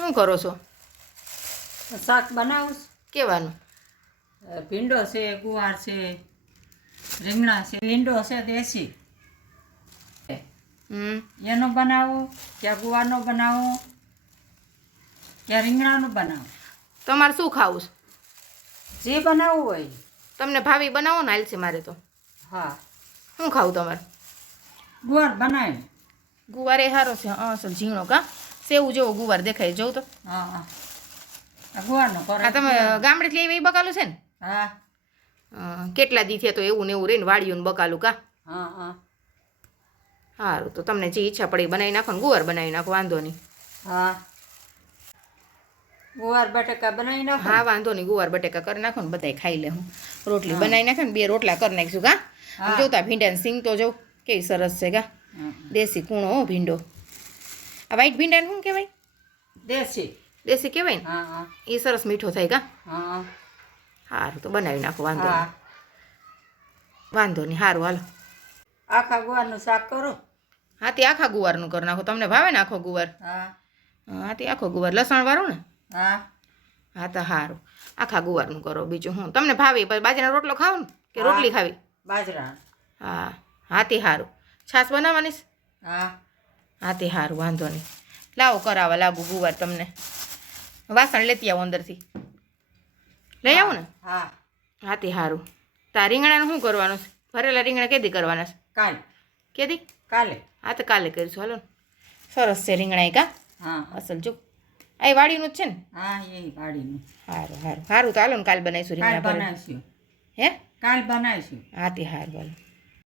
શું કરો છો? શાક બનાવું છું. કેવાનું? ભીંડો છે, ગુવાર છે, રીંગણા છે. ભીંડો છે દેશી, એનો બનાવું કે ગુવારનો બનાવું કે રીંગણાનો બનાવું? તમારે શું ખાવું છે? જે બનાવવું હોય. તમને ભાવી બનાવો ને હાલશે મારે તો. હા, શું ખાવું તમારે? ગુવાર બનાવી. ગુવાર એ સારો છે. અસલ ઝીણો કા સેવું જેવો ગુવાર દેખાય. જોઉં તો. હા હા, આ ગુવારનો કરો. આ તમે ગામડેથી લઈ બકાલું છે ને? હા. કેટલા દી થયા તો એવું ને એવું રહીને વાળ્યું ને બકાલું કા? હા હા. સારું, તો તમને જે ઈચ્છા પડે બનાવી નાખો ને ગુવાર બનાવી નાખો, વાંધો નહીં. હા, ગુવાર બટેકા બનાવી નાખો. હા, વાંધો નહીં, ગુવાર બટેકા કરી નાખો ને બધાય ખાઈ લે. હું રોટલી બનાવી નાખે ને 2 રોટલા કરી નાખીશું કા? જોતા ભીંડા ને સિંગ તો જો કેવી સરસ છે કા? દેશી કૂણો હો ભીંડો. આ વ્હાઈટ ભીંડા શું કહેવાય? દેશી. દેશી કહેવાય ને? હા હા. એ સરસ મીઠો થાય કા? હા. સારું, તો બનાવી નાખો, વાંધો નહીં. વાંધો નહીં, સારું હાલો. આખા ગુવારનું શાક કરો. હા, તે આખા ગુવારનું કરી નાખો. તમને ભાવે ને આખો ગુવાર? હા. હા, તે આખો ગુવાર લસણ વાળું ને? હા. હા, તો સારું, આખા ગુવારનું કરો. બીજું હું તમને ભાવે? પછી બાજરાનો રોટલો ખાવ ને કે રોટલી ખાવી? બાજરા. હા હા, તે સારું. છાશ બનાવવાની? હા. હા, તે સારું, વાંધો નહીં. લાવો કરાવવા લાગુ ગુવાર તમને. વાસણ લેતી આવો અંદરથી. લઈ આવો ને? હા. હા, તે સારું. તા રીંગણાનું શું કરવાનું છે? ભરેલા રીંગણા કેદી કરવાના છે? કાલે. કેદી? કાલે. હા, તો કાલે કરીશું. હાલો ને. સરસ છે રીંગણા એ કા? હા. અસલ જો આ વાડીનું જ છે ને? હા, એ વાડીનું. સારું સારું સારું, તો હાલો ને કાલે બનાવીશું કાલ રીંગણા ભરેલા. બનાવીશું. હે? કાલ બનાવીશું. હા, તે સારું હાલો.